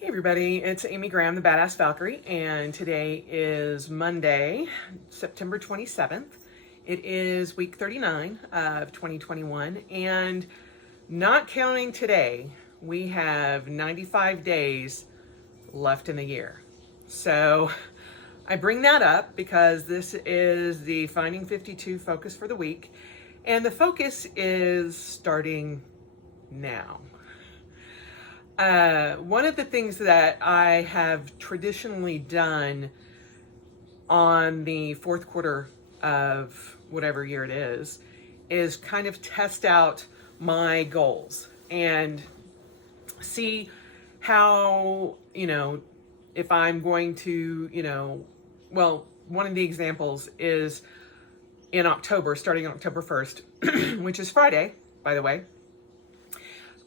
Hey everybody, it's Amy Graham, the Badass Valkyrie, and today is Monday, September 27th. It is week 39 of 2021, and not counting today, we have 95 days left in the year. So I bring that up because this is the Finding 52 focus for the week, and the focus is starting now. One of the things that I have traditionally done on the fourth quarter of whatever year it is kind of test out my goals and see how, if I'm going to, well, one of the examples is in October, starting on October 1st, which is Friday, by the way.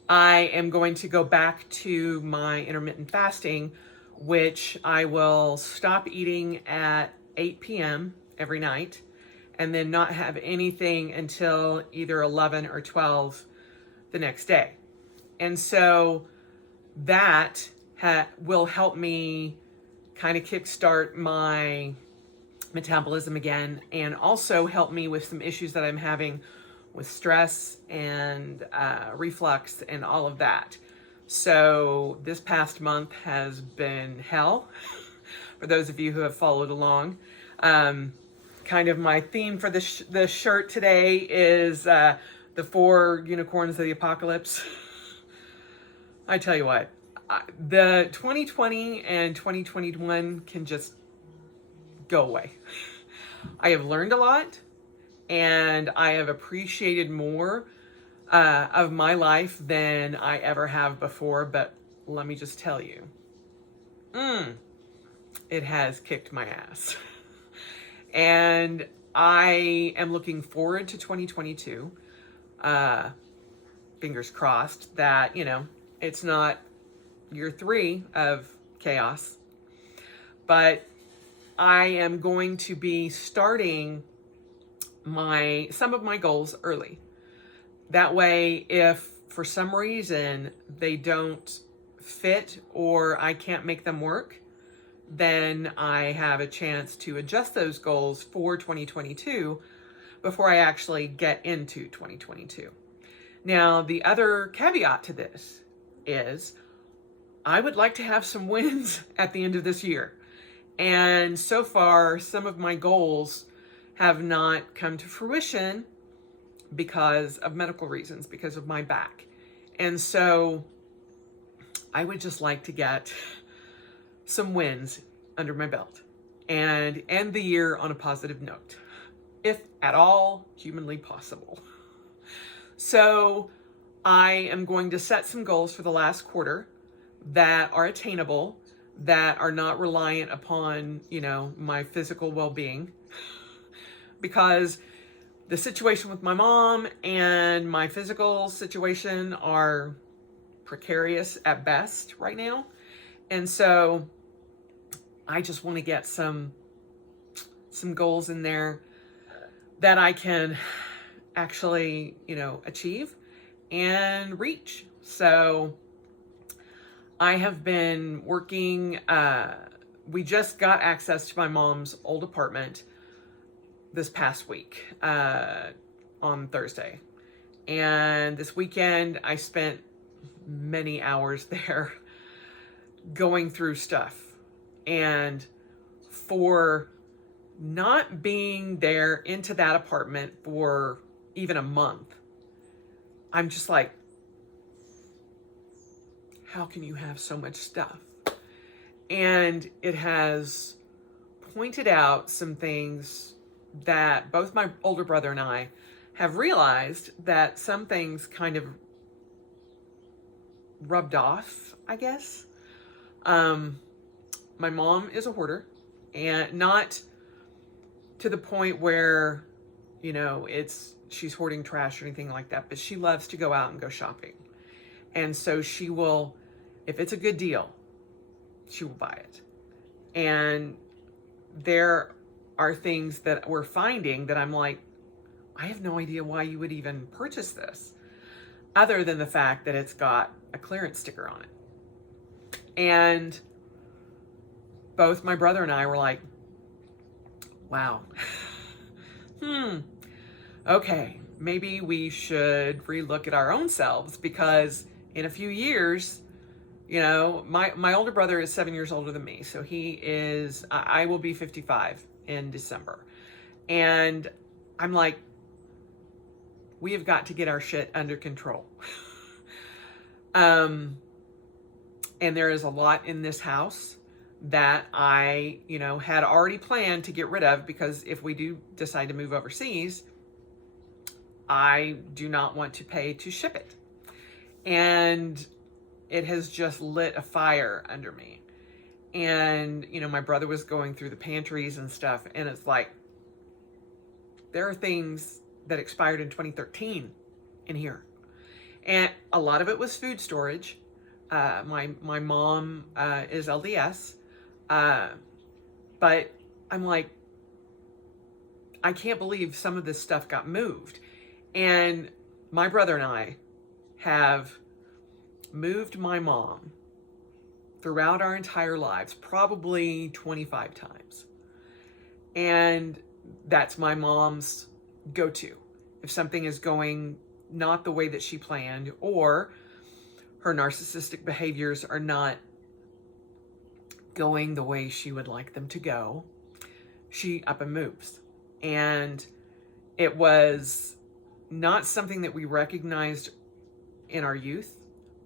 I am going to go back to my intermittent fasting, which I will stop eating at 8 p.m. every night and then not have anything until either 11 or 12 the next day. And so that will help me kind of kickstart my metabolism again and also help me with some issues that I'm having with stress and reflux and all of that. So this past month has been hell for those of you who have followed along. Kind of my theme for the shirt today is the 4 unicorns of the apocalypse. I tell you what, the 2020 and 2021 can just go away. I have learned a lot. And I have appreciated more of my life than I ever have before. But let me just tell you, it has kicked my ass. And I am looking forward to 2022. Fingers crossed that, it's not year 3 of chaos. But I am going to be starting some of my goals early. That way, if for some reason they don't fit or I can't make them work, then I have a chance to adjust those goals for 2022 before I actually get into 2022. Now, the other caveat to this is I would like to have some wins at the end of this year. And so far, some of my goals have not come to fruition because of medical reasons, because of my back. And so I would just like to get some wins under my belt and end the year on a positive note, if at all humanly possible. So I am going to set some goals for the last quarter that are attainable, that are not reliant upon, my physical well-being. Because the situation with my mom and my physical situation are precarious at best right now. And so I just want to get some goals in there that I can actually, achieve and reach. So I have been working, we just got access to my mom's old apartment this past week on Thursday. And this weekend, I spent many hours there going through stuff. And for not being there into that apartment for even a month, I'm just like, how can you have so much stuff? And it has pointed out some things that both my older brother and I have realized that some things kind of rubbed off, I guess. My mom is a hoarder, and not to the point where, she's hoarding trash or anything like that, but she loves to go out and go shopping. And so she will, if it's a good deal, she will buy it. And there are things that we're finding that I'm like, I have no idea why you would even purchase this, other than the fact that it's got a clearance sticker on it. And both my brother and I were like, wow, okay, maybe we should relook at our own selves, because in a few years, you know, my older brother is 7 years older than me. So I will be 55 in December. And I'm like, we have got to get our shit under control. And there is a lot in this house that I, you know, had already planned to get rid of, because if we do decide to move overseas, I do not want to pay to ship it. And it has just lit a fire under me. And, you know, my brother was going through the pantries and stuff, and it's like, there are things that expired in 2013 in here. And a lot of it was food storage. My mom is LDS. But I'm like, I can't believe some of this stuff got moved. And my brother and I have moved my mom throughout our entire lives, probably 25 times. And that's my mom's go-to. If something is going not the way that she planned, or her narcissistic behaviors are not going the way she would like them to go, she up and moves. And it was not something that we recognized in our youth,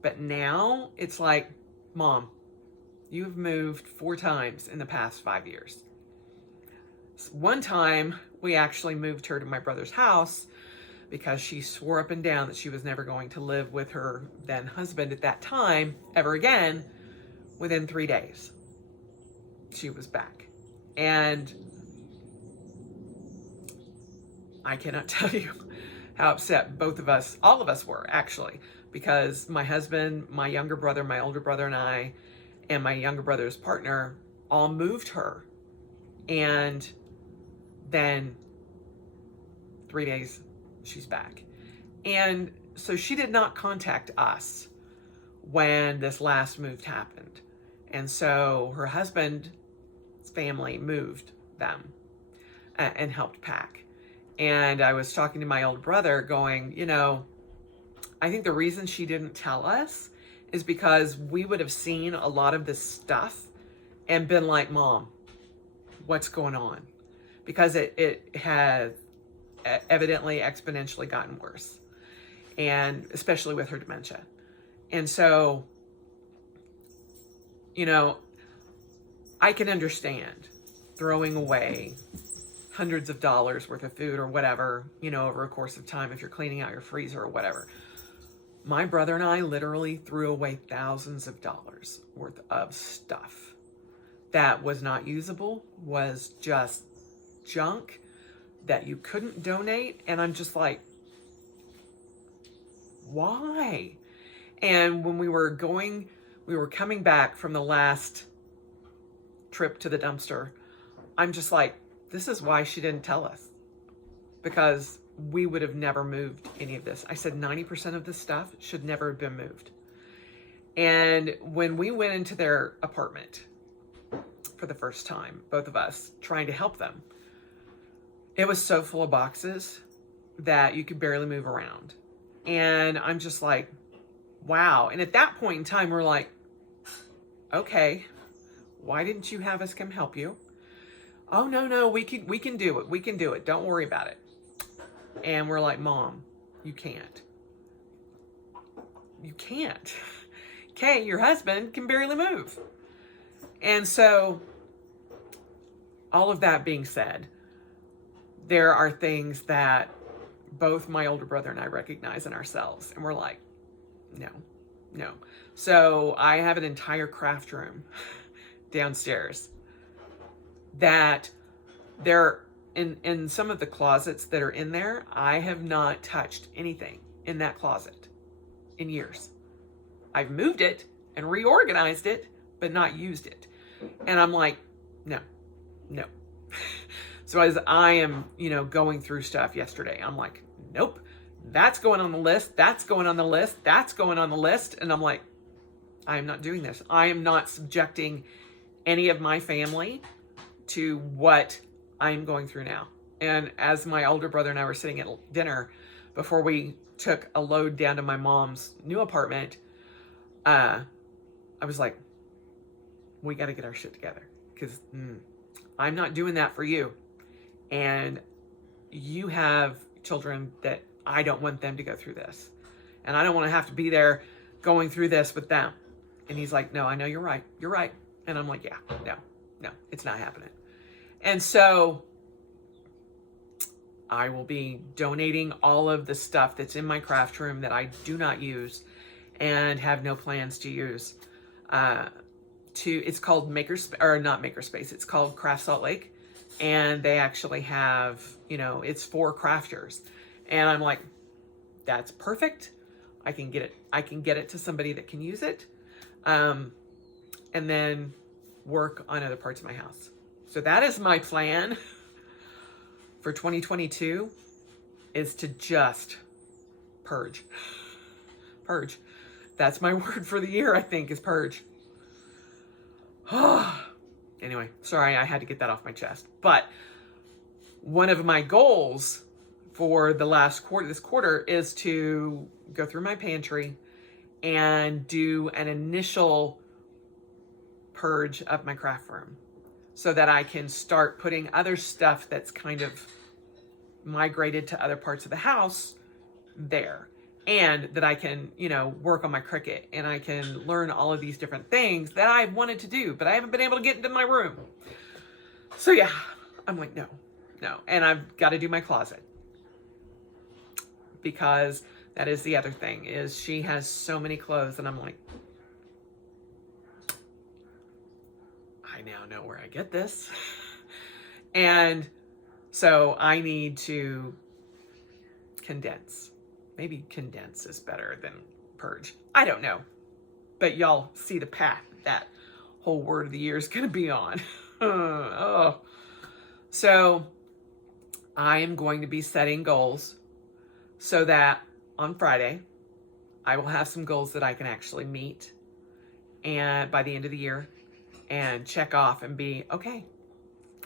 but now it's like, Mom, you've moved 4 times in the past 5 years. One time we actually moved her to my brother's house because she swore up and down that she was never going to live with her then husband at that time ever again. Within 3 days, she was back. And I cannot tell you how upset both of us, all of us were actually, because my husband, my younger brother, my older brother and I, and my younger brother's partner all moved her. And then 3 days, she's back. And so she did not contact us when this last move happened. And so her husband's family moved them and helped pack. And I was talking to my older brother going, you know, I think the reason she didn't tell us is because we would have seen a lot of this stuff and been like, Mom, what's going on? Because it has evidently exponentially gotten worse, and especially with her dementia. And so, you know, I can understand throwing away hundreds of dollars worth of food or whatever, you know, over a course of time if you're cleaning out your freezer or whatever. My brother and I literally threw away thousands of dollars worth of stuff that was not usable, was just junk that you couldn't donate. And I'm just like, why? And when we were coming back from the last trip to the dumpster, I'm just like, this is why she didn't tell us, because we would have never moved any of this. I said 90% of this stuff should never have been moved. And when we went into their apartment for the first time, both of us trying to help them, it was so full of boxes that you could barely move around. And I'm just like, wow. And at that point in time, we're like, okay, why didn't you have us come help you? Oh, no, we can do it. We can do it. Don't worry about it. And we're like, Mom, you can't. You can't. Okay, your husband can barely move. And so, all of that being said, there are things that both my older brother and I recognize in ourselves. And we're like, no. So I have an entire craft room downstairs that there, in some of the closets that are in there, I have not touched anything in that closet in years. I've moved it and reorganized it, but not used it. And I'm like, no. So as I am, going through stuff yesterday, I'm like, nope, that's going on the list. That's going on the list. That's going on the list. And I'm like, I am not doing this. I am not subjecting any of my family to what I'm going through now. And as my older brother and I were sitting at dinner before we took a load down to my mom's new apartment, I was like, we got to get our shit together, because I'm not doing that for you. And you have children that I don't want them to go through this. And I don't want to have to be there going through this with them. And he's like, no, I know you're right. You're right. And I'm like, yeah, no, it's not happening. And so I will be donating all of the stuff that's in my craft room that I do not use and have no plans to use. It's called not Makerspace. It's called Craft Salt Lake. And they actually have, it's for crafters. And I'm like, that's perfect. I can get it to somebody that can use it. And then work on other parts of my house. So that is my plan for 2022, is to just purge. Purge. That's my word for the year, I think, is purge. Anyway, sorry, I had to get that off my chest. But one of my goals for this quarter is to go through my pantry and do an initial purge of my craft room, so that I can start putting other stuff that's kind of migrated to other parts of the house there. And that I can, work on my Cricut, and I can learn all of these different things that I've wanted to do, but I haven't been able to get into my room. So yeah, I'm like, no. And I've got to do my closet, because that is the other thing, is she has so many clothes, and I'm like, I now know where I get this. And so I need to condense. Maybe condense is better than purge. I don't know. But y'all see the path that whole word of the year is going to be on. Oh. So I am going to be setting goals so that on Friday, I will have some goals that I can actually meet, and by the end of the year, and check off and be, okay,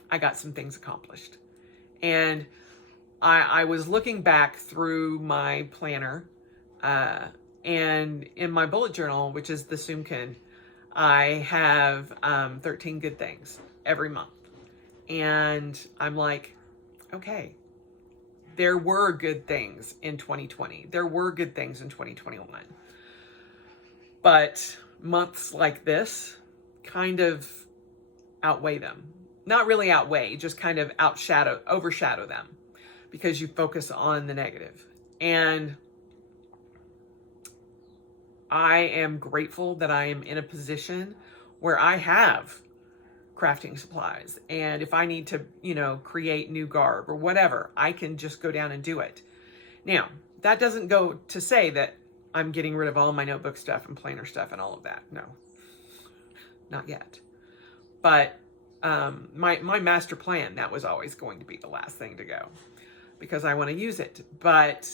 I got some things accomplished. And I was looking back through my planner, and in my bullet journal, which is the Sumkin, I have 13 good things every month. And I'm like, okay, there were good things in 2020. There were good things in 2021. But months like this kind of outweigh them. Not really outweigh, just kind of overshadow them, because you focus on the negative. And I am grateful that I am in a position where I have crafting supplies. And if I need to, create new garb or whatever, I can just go down and do it. Now, that doesn't go to say that I'm getting rid of all my notebook stuff and planner stuff and all of that. No, not yet. But my master plan, that was always going to be the last thing to go, because I want to use it. But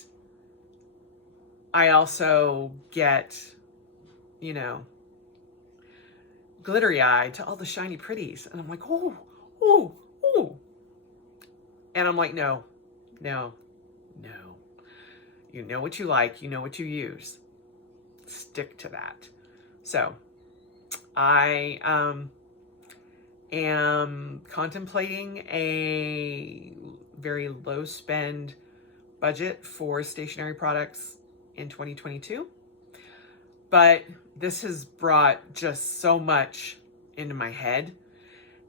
I also get, glittery eyed to all the shiny pretties. And I'm like, oh. And I'm like, no. You know what you like, you know what you use. Stick to that. So I am contemplating a very low spend budget for stationery products in 2022. But this has brought just so much into my head,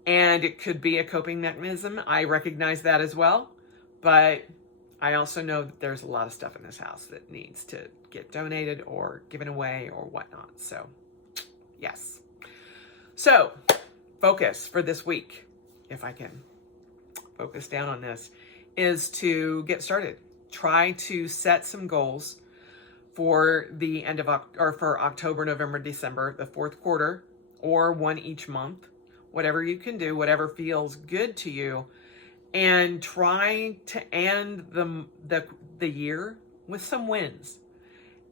and it could be a coping mechanism. I recognize that as well, but I also know that there's a lot of stuff in this house that needs to get donated or given away or whatnot. So yes. So focus for this week, if I can focus down on this, is to get started. Try to set some goals for the end of for October, November, December, the fourth quarter, or one each month, whatever you can do, whatever feels good to you, and try to end the year with some wins,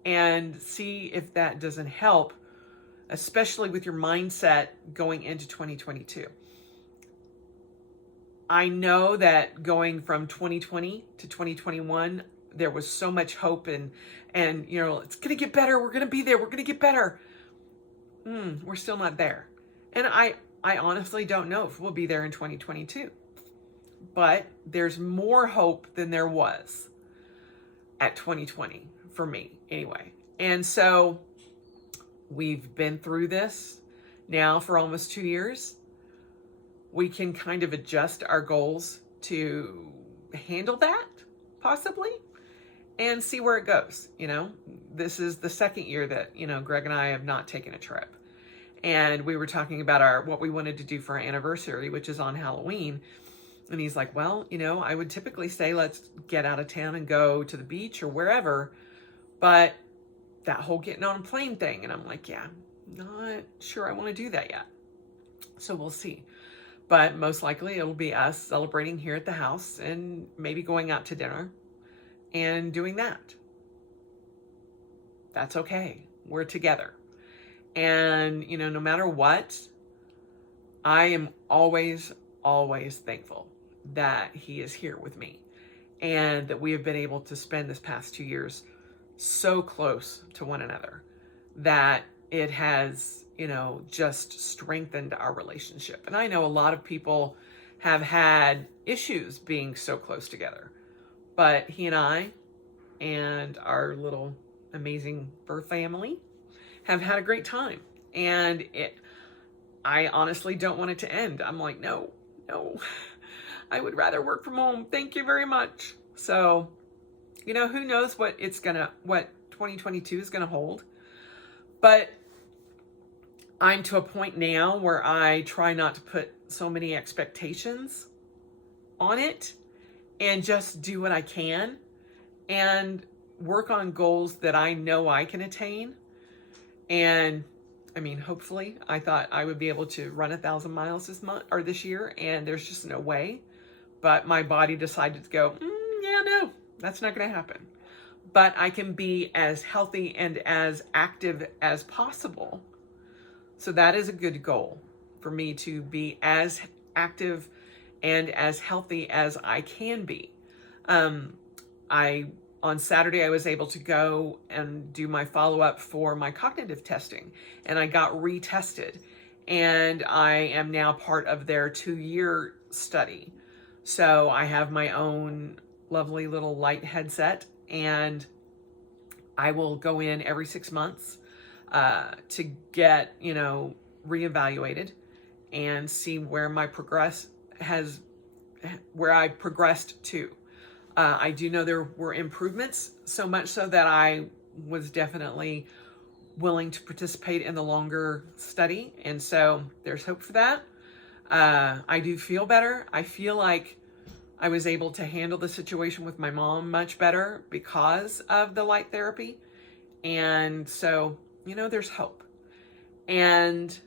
and see if that doesn't help especially with your mindset going into 2022. I know that going from 2020 to 2021, there was so much hope and it's going to get better. We're going to be there. We're going to get better. We're still not there. And I honestly don't know if we'll be there in 2022. But there's more hope than there was at 2020 for me anyway. And so we've been through this now for almost 2 years. We can kind of adjust our goals to handle that possibly and see where it goes. This is the second year that, Greg and I have not taken a trip. And we were talking about what we wanted to do for our anniversary, which is on Halloween. And he's like, well, I would typically say, let's get out of town and go to the beach or wherever. But that whole getting on a plane thing. And I'm like, yeah, not sure I want to do that yet. So we'll see. But most likely it'll be us celebrating here at the house and maybe going out to dinner and doing that. That's okay. We're together. And, no matter what, I am always thankful that he is here with me and that we have been able to spend this past 2 years so close to one another that it has, just strengthened our relationship. And I know a lot of people have had issues being so close together, but he and I and our little amazing fur family have had a great time. And I honestly don't want it to end. I'm like, no, I would rather work from home. Thank you very much. So, who knows what 2022 is going to hold. But I'm to a point now where I try not to put so many expectations on it and just do what I can and work on goals that I know I can attain. And hopefully I thought I would be able to run 1,000 miles this year, and there's just no way. But my body decided to go, no, that's not going to happen. But I can be as healthy and as active as possible. So that is a good goal for me, to be as active and as healthy as I can be. On Saturday, I was able to go and do my follow-up for my cognitive testing, and I got retested, and I am now part of their 2-year study. So I have my own lovely little light headset, and I will go in every 6 months to get, reevaluated and see where I progressed to. I do know there were improvements, so much so that I was definitely willing to participate in the longer study. And so there's hope for that. I do feel better. I feel like I was able to handle the situation with my mom much better because of the light therapy. And so, there's hope. And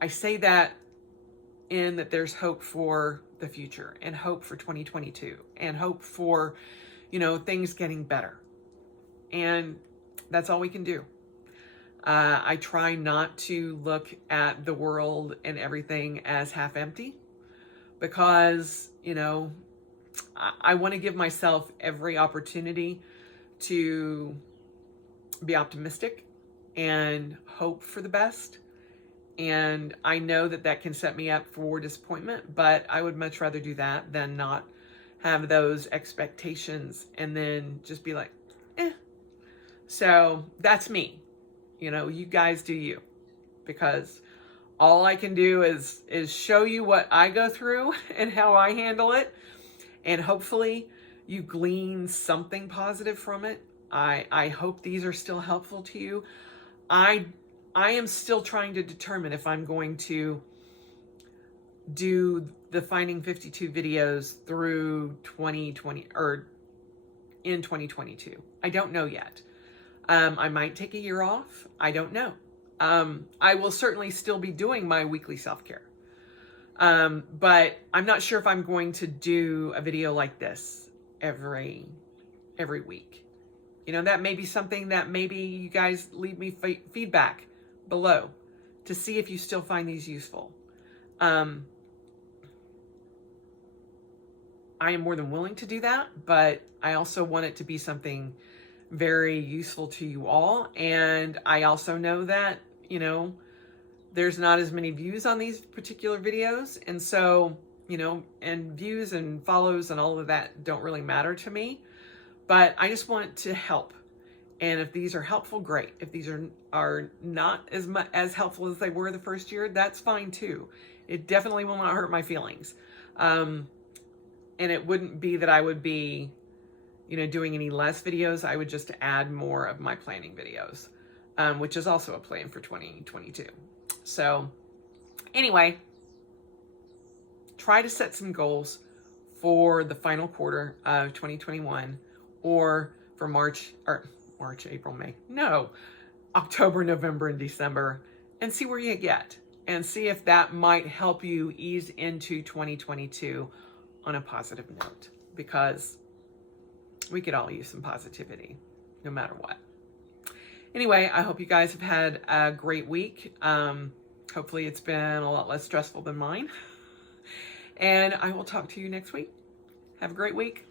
I say that in that there's hope for the future and hope for 2022 and hope for, things getting better. And that's all we can do. I try not to look at the world and everything as half empty because, I want to give myself every opportunity to be optimistic and hope for the best. And I know that can set me up for disappointment, but I would much rather do that than not have those expectations and then just be like, eh. So that's me. You guys do you, because all I can do is show you what I go through and how I handle it. And hopefully you glean something positive from it. I hope these are still helpful to you. I am still trying to determine if I'm going to do the Finding 52 videos through 2020 or in 2022. I don't know yet. I might take a year off. I don't know. I will certainly still be doing my weekly self-care. But I'm not sure if I'm going to do a video like this every week. You know, that may be something that maybe you guys leave me feedback below to see if you still find these useful. I am more than willing to do that, but I also want it to be something very useful to you all. And I also know that, you know, there's not as many views on these particular videos. And so, you know, and views and follows and all of that don't really matter to me, but I just want to help. And if these are helpful, great. If these are not as helpful as they were the first year, that's fine too. It definitely will not hurt my feelings. And it wouldn't be that I would be, you know, doing any less videos. I would just add more of my planning videos, which is also a plan for 2022. So anyway, try to set some goals for the final quarter of 2021, or for April, May. No, October, November, and December, and see where you get, and see if that might help you ease into 2022 on a positive note, because we could all use some positivity no matter what. Anyway, I hope you guys have had a great week. Hopefully it's been a lot less stressful than mine. And I will talk to you next week. Have a great week.